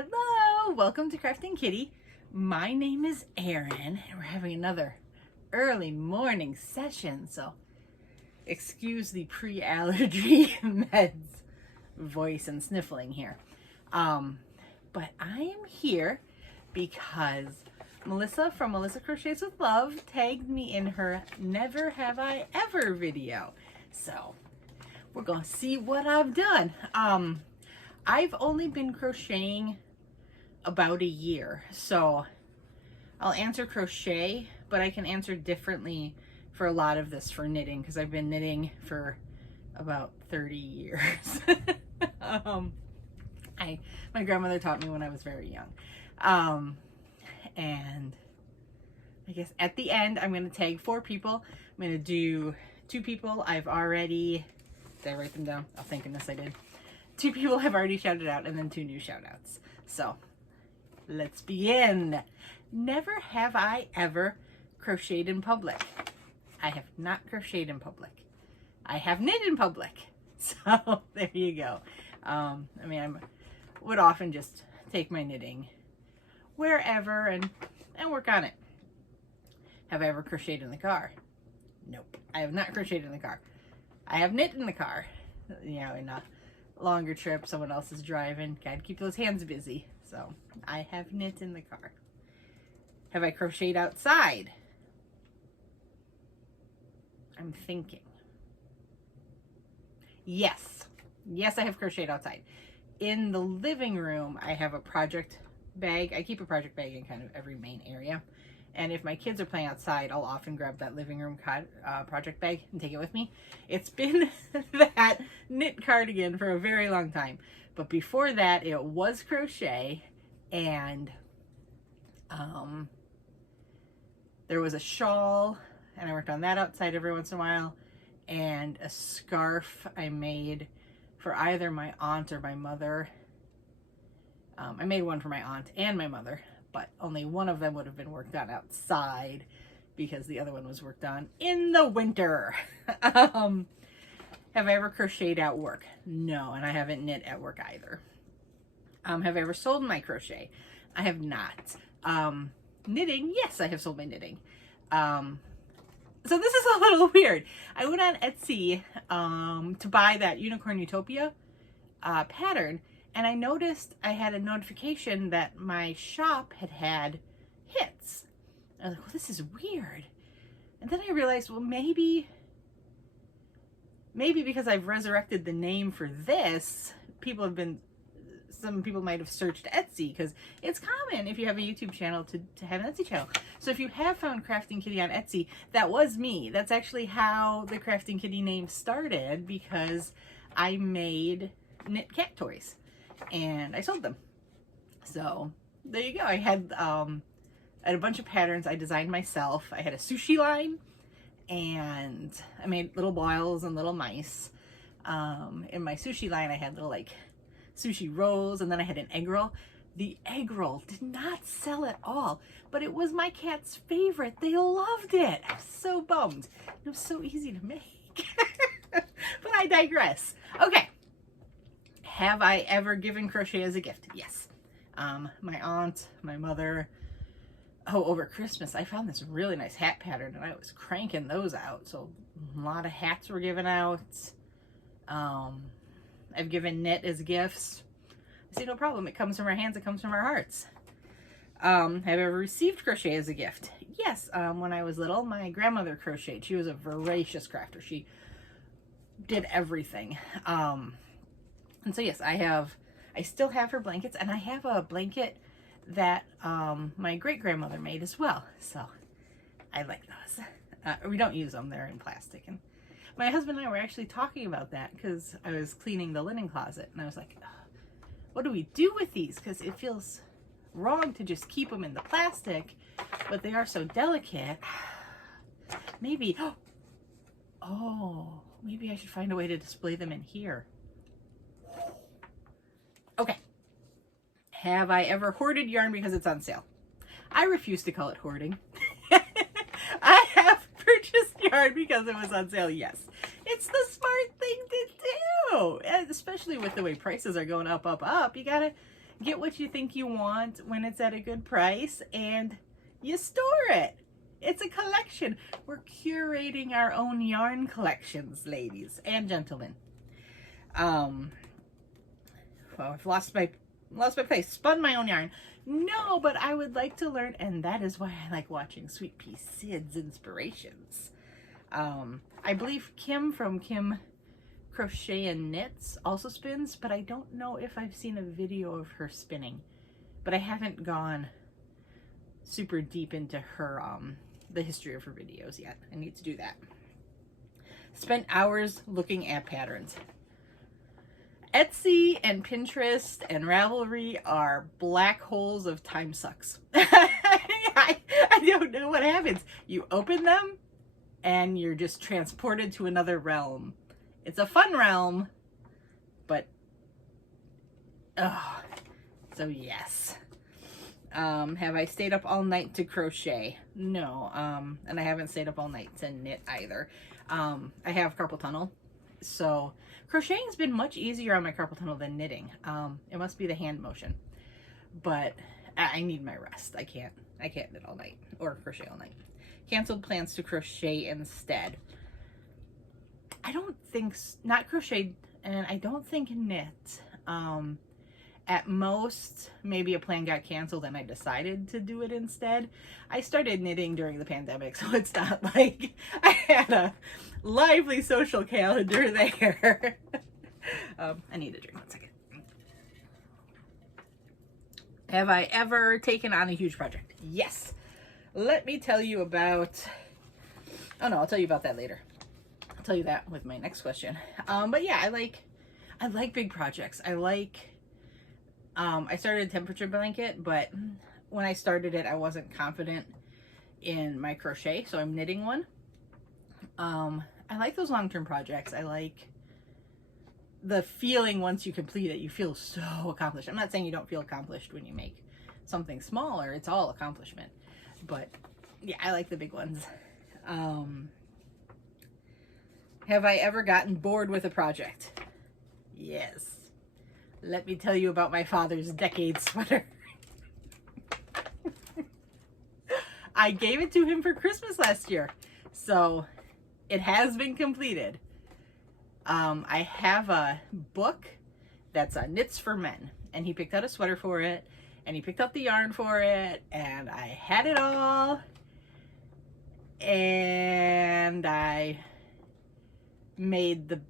Hello, welcome to Crafting Kitty. My name is Erin and we're having another early morning session, so excuse the pre-allergy meds voice and sniffling here. But I am here because Melissa from Melissa Crochets with Love tagged me in her Never Have I Ever video. So we're gonna see what I've done. I've only been crocheting about a year, so I'll answer crochet, but I can answer differently for a lot of this for knitting because I've been knitting for about 30 years. My grandmother taught me when I was very young. And I guess at the end, I'm going to tag 4 people. I'm going to do 2 people I've already, did I write them down? Oh, thank goodness I did. 2 people have already shouted out and then 2 new shout outs. So let's begin. Never have I ever crocheted in public. I have not crocheted in public. I have knit in public. So there you go. I would often just take my knitting wherever and work on it. Have I ever crocheted in the car? Nope. I have not crocheted in the car. I have knit in the car. You know, in a longer trip, someone else is driving. Gotta keep those hands busy. So I have knit in the car. Have I crocheted outside? I'm thinking. Yes. Yes, I have crocheted outside. In the living room, I have a project bag. I keep a project bag in kind of every main area. And if my kids are playing outside, I'll often grab that living room project bag and take it with me. It's been that knit cardigan for a very long time. But before that, it was crochet. And there was a shawl. And I worked on that outside every once in a while. And a scarf I made for either my aunt or my mother. I made one for my aunt and my mother, but only one of them would have been worked on outside because the other one was worked on in the winter. Have I ever crocheted at work? No, and I haven't knit at work either. Have I ever sold my crochet? I have not. Knitting, yes, I have sold my knitting. So this is a little weird. I went on Etsy to buy that Unicorn Utopia pattern, and I noticed I had a notification that my shop had hits. I was like, well, this is weird. And then I realized, well, maybe because I've resurrected the name for this, some people might have searched Etsy, because it's common if you have a YouTube channel to have an Etsy channel. So if you have found Crafting Kitty on Etsy, that was me. That's actually how the Crafting Kitty name started, because I made knit cat toys and I sold them. So there you go. I had a bunch of patterns I designed myself. I had a sushi line and I made little boils and little mice. In my sushi line, I had little sushi rolls, and then I had an egg roll. The egg roll did not sell at all, but it was my cat's favorite. They loved it. I was so bummed. It was so easy to make. But I digress. Okay. Have I ever given crochet as a gift? Yes. My aunt, my mother, over Christmas, I found this really nice hat pattern and I was cranking those out. So a lot of hats were given out. I've given knit as gifts. I say no problem. It comes from our hands. It comes from our hearts. Have I ever received crochet as a gift? Yes. When I was little, my grandmother crocheted. She was a voracious crafter. She did everything. And so yes, I still have her blankets, and I have a blanket that my great-grandmother made as well. So I like those. We don't use them. They're in plastic. And my husband and I were actually talking about that because I was cleaning the linen closet, and I was like, what do we do with these? Because it feels wrong to just keep them in the plastic, but they are so delicate. Maybe, maybe I should find a way to display them in here. Okay. Have I ever hoarded yarn because it's on sale? I refuse to call it hoarding. I have purchased yarn because it was on sale, yes. It's the smart thing to do. And especially with the way prices are going up, up, up. You gotta get what you think you want when it's at a good price, and you store it. It's a collection. We're curating our own yarn collections, ladies and gentlemen. Well, I've lost my place. Spun my own yarn. No, but I would like to learn, and that is why I like watching Sweet Pea Sid's inspirations. I believe Kim from Kim Crochet and Knits also spins, but I don't know if I've seen a video of her spinning. But I haven't gone super deep into her the history of her videos yet. I need to do that. Spent hours looking at patterns. Etsy and Pinterest and Ravelry are black holes of time sucks. I don't know what happens. You open them and you're just transported to another realm. It's a fun realm, but so yes. Have I stayed up all night to crochet? No. And I haven't stayed up all night to knit either. I have carpal tunnel, so crocheting's been much easier on my carpal tunnel than knitting. It must be the hand motion, but I need my rest. I can't knit all night or crochet all night. Canceled plans to crochet instead. I don't think, not crochet, and I don't think knit. At most, maybe a plan got canceled and I decided to do it instead. I started knitting during the pandemic, so it's not like I had a lively social calendar there. I need a drink, 1 second. Have I ever taken on a huge project? Yes. Let me tell you about, oh no, I'll tell you about that later. I'll tell you that with my next question. But yeah, I like big projects. I started a temperature blanket, but when I started it, I wasn't confident in my crochet, so I'm knitting one. I like those long-term projects. I like the feeling once you complete it, you feel so accomplished. I'm not saying you don't feel accomplished when you make something smaller. It's all accomplishment. But yeah, I like the big ones. Have I ever gotten bored with a project? Yes. Let me tell you about my father's decade sweater. I gave it to him for Christmas last year, so it has been completed. I have a book that's Knits for Men, and he picked out a sweater for it, and he picked out the yarn for it, and I had it all, and I made the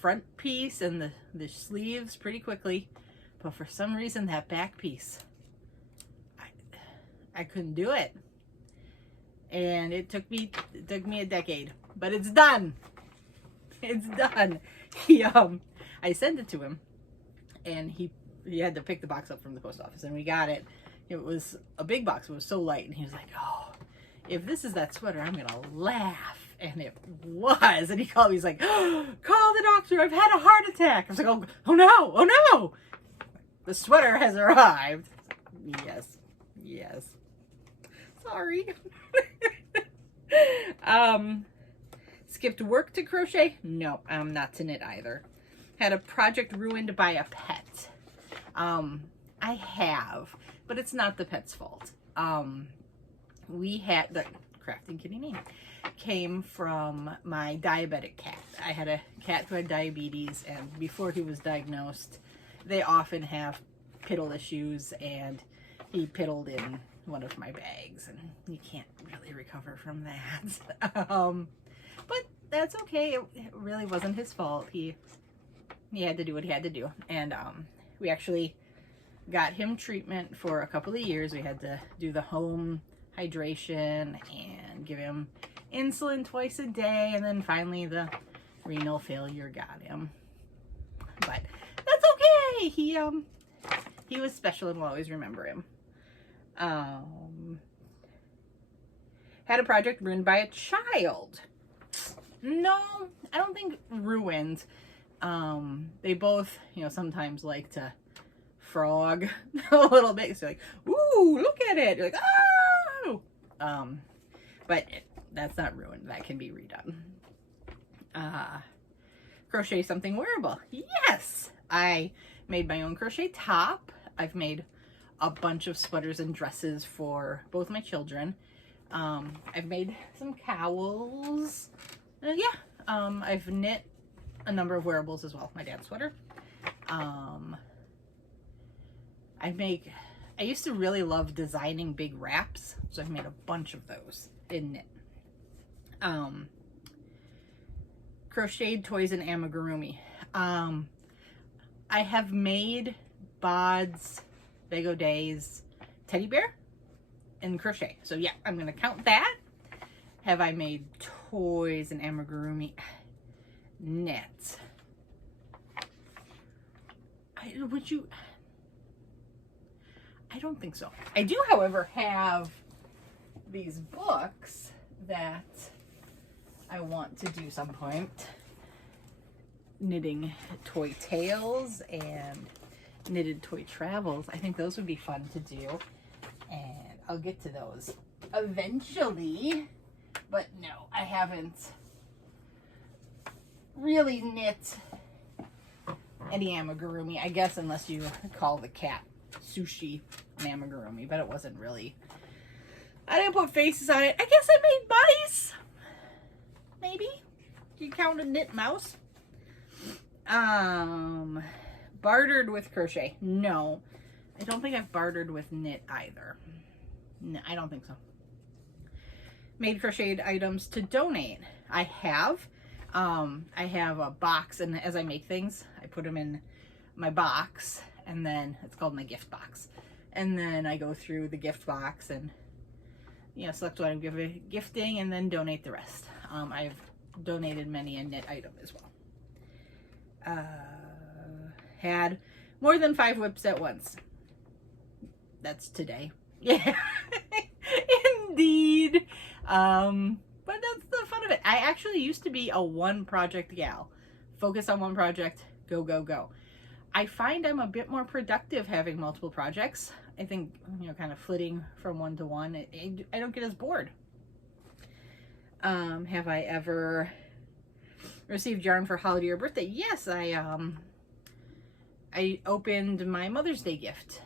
front piece and the sleeves pretty quickly, but for some reason that back piece, I couldn't do it, and it took me a decade, but it's done. It's done. I sent it to him, and he had to pick the box up from the post office, and we got it. It was a big box. It was so light, and he was like, "Oh, if this is that sweater, I'm gonna laugh." And it was. And he called me. He's like, "Oh, call the doctor. I've had a heart attack." I was like, "Oh no! Oh no! The sweater has arrived." Yes. Sorry. Skipped work to crochet? No, not to knit either. Had a project ruined by a pet. I have, but it's not the pet's fault. We had the crafting kitty name came from my diabetic cat. I had a cat who had diabetes, and before he was diagnosed, they often have piddle issues, and he piddled in one of my bags, and you can't really recover from that. But that's okay. It really wasn't his fault. He had to do what he had to do, and we actually got him treatment for a couple of years. We had to do the home hydration and give him insulin twice a day, and then finally the renal failure got him. But that's okay. He was special, and we'll always remember him. Had a project ruined by a child. No, I don't think ruined. They both, sometimes like to frog a little bit. So like, ooh, look at it. You're like, oh! But that's not ruined. That can be redone. Crochet something wearable. Yes! I Made my own crochet top. I've made a bunch of sweaters and dresses for both my children. I've made some cowls. I've knit a number of wearables as well. My dad's sweater. I used to really love designing big wraps, so I've made a bunch of those in knit. Crocheted toys and amigurumi. I have made Bod's, Bego Days, teddy bear in crochet. So yeah, I'm gonna count that. Have I made toys and amigurumi? Knit. I don't think so. I do, however, have these books that I want to do some point. Knitting toy tales and knitted toy travels. I think those would be fun to do, and I'll get to those eventually. But no, I haven't really knit any amigurumi, I guess, unless you call the cat Sushi an amigurumi, but it wasn't really. I didn't put faces on it. I guess I made buddies. Maybe. Do you count a knit mouse? Bartered with crochet. No. I don't think I've bartered with knit either. No, I don't think so. Made crocheted items to donate. I have. I have a box, and as I make things, I put them in my box, and then it's called my gift box. And then I go through the gift box and, select what I'm gifting and then donate the rest. I've donated many a knit item as well. Had more than 5 whips at once. That's today. Yeah, indeed. But that's the fun of it. I actually used to be a one project gal. Focus on one project, go, go, go. I find I'm a bit more productive having multiple projects. I think, kind of flitting from one to one, I don't get as bored. Have I ever received yarn for holiday or birthday? Yes, I opened my Mother's Day gift.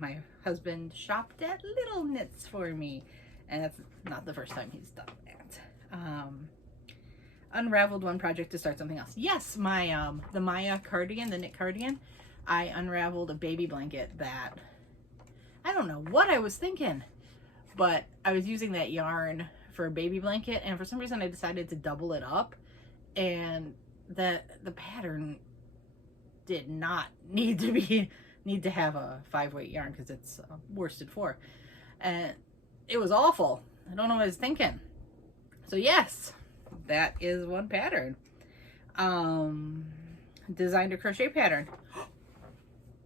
My husband shopped at Little Knits for me, and that's not the first time he's done that. Unraveled one project to start something else. Yes, my the Maya cardigan, the knit cardigan, I unraveled a baby blanket that, I don't know what I was thinking, but I was using that yarn for a baby blanket, and for some reason I decided to double it up, and the pattern did not need to have a 5-weight yarn because it's worsted 4, and it was awful. I don't know what I was thinking. So yes, that is one pattern. Designed a crochet pattern.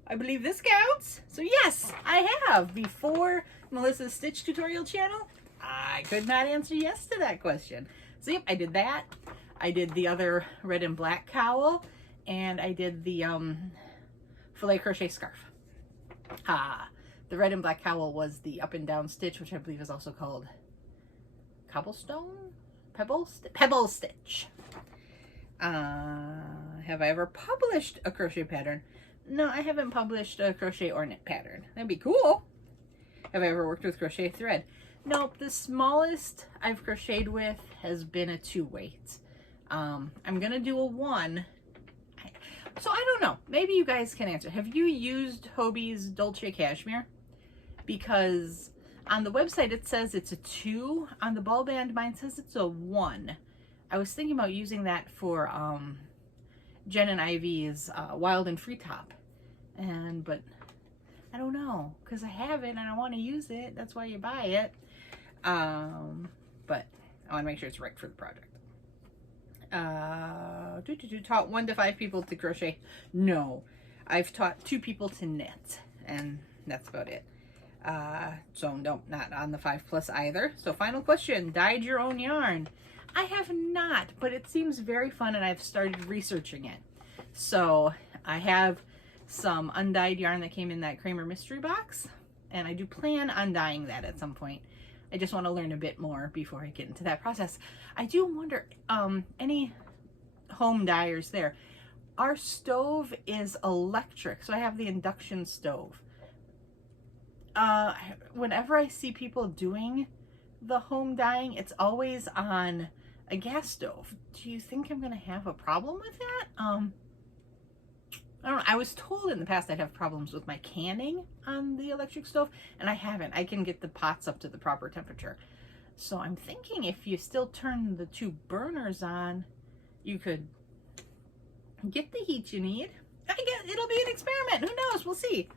I believe this counts. So yes, I have. Before Melissa's Stitch tutorial channel, I could not answer yes to that question. So yep, I did that. I did the other red and black cowl, and I did the filet crochet scarf. The red and black cowl was the up and down stitch, which I believe is also called pebble stitch. Have I ever published a crochet pattern? No, I haven't published a crochet or knit pattern. That'd be cool. Have I ever worked with crochet thread? Nope. The smallest I've crocheted with has been a 2-weight. I'm gonna do a 1. So I don't know. Maybe you guys can answer. Have you used Hobie's Dolce Cashmere? Because on the website it says it's a 2. On the ball band, mine says it's a 1. I was thinking about using that for Jen and Ivy's Wild and Free top, but I don't know, because I have it and I want to use it. That's why you buy it. But I want to make sure it's right for the project. Taught 1 to 5 people to crochet. No, I've taught 2 people to knit, and that's about it. So no, not on the 5+ either. So final question, dyed your own yarn? I have not, but it seems very fun, and I've started researching it. So I have some undyed yarn that came in that Kramer mystery box, and I do plan on dyeing that at some point. I just want to learn a bit more before I get into that process. I do wonder, any home dyers there, our stove is electric, so I have the induction stove. Whenever I see people doing the home dyeing, it's always on a gas stove. Do you think I'm gonna have a problem with that? I don't know. I was told in the past I'd have problems with my canning on the electric stove, and I haven't. I can get the pots up to the proper temperature. So I'm thinking if you still turn the 2 burners on, you could get the heat you need. I guess it'll be an experiment. Who knows? We'll see.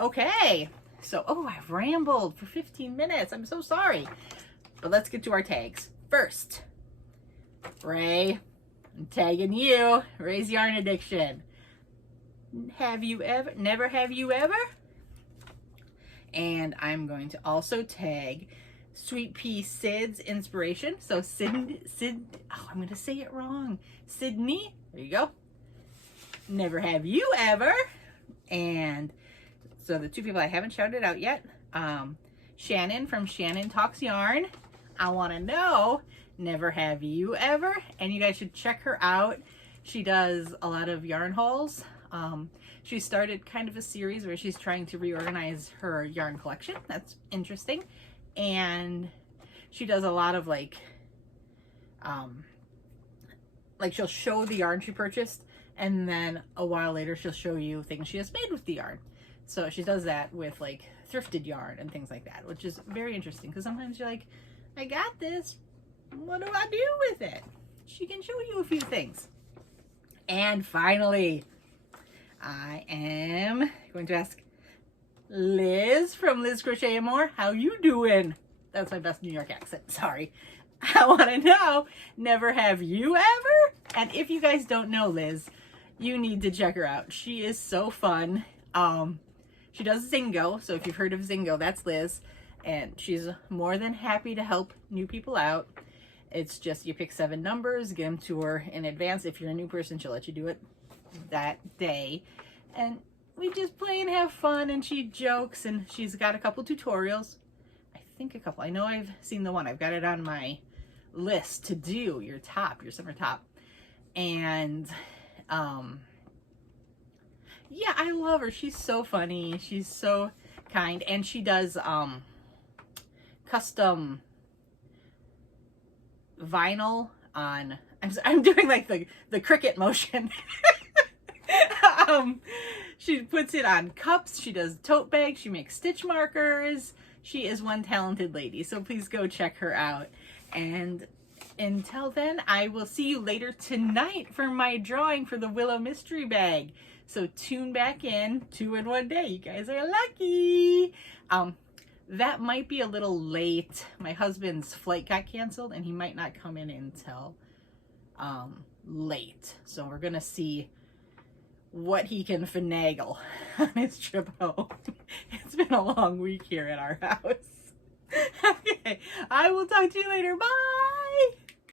Okay. So, oh, I've rambled for 15 minutes. I'm so sorry. But let's get to our tags. First, Ray, I'm tagging you. Ray's yarn addiction. Have you ever? Never have you ever? And I'm going to also tag Sweet Pea Sid's inspiration. So oh, I'm going to say it wrong. Sydney, there you go. Never have you ever. And so the 2 people I haven't shouted out yet, Shannon from Shannon Talks Yarn. I want to know, never have you ever. And you guys should check her out. She does a lot of yarn hauls. She started kind of a series where she's trying to reorganize her yarn collection. That's interesting. And she does a lot of like she'll show the yarn she purchased, and then a while later she'll show you things she has made with the yarn. So she does that with like thrifted yarn and things like that, which is very interesting because sometimes you're like, I got this, what do I do with it? She can show you a few things. And finally, I am going to ask Liz from Liz Crochet More, how you doing? That's my best New York accent, sorry. I want to know, never have you ever? And if you guys don't know Liz, you need to check her out. She is so fun. She does Zingo, so if you've heard of Zingo, that's Liz. And she's more than happy to help new people out. It's just you pick 7 numbers, get them to her in advance. If you're a new person, she'll let you do it that day. And we just play and have fun, and she jokes, and she's got a couple tutorials. I think a couple. I know I've seen the one. I've got it on my list to do, your summer top. And yeah, I love her. She's so funny. She's so kind. And she does custom vinyl on, I'm doing like the cricket motion. She puts it on cups. She does tote bags. She makes stitch markers. She is one talented lady. So please go check her out. And until then, I will see you later tonight for my drawing for the Willow Mystery Bag. So tune back in, 2 in 1 day. You guys are lucky. That might be a little late. My husband's flight got canceled and he might not come in until late. So we're gonna see what he can finagle on his trip home. It's been a long week here at our house. Okay, I will talk to you later. Bye.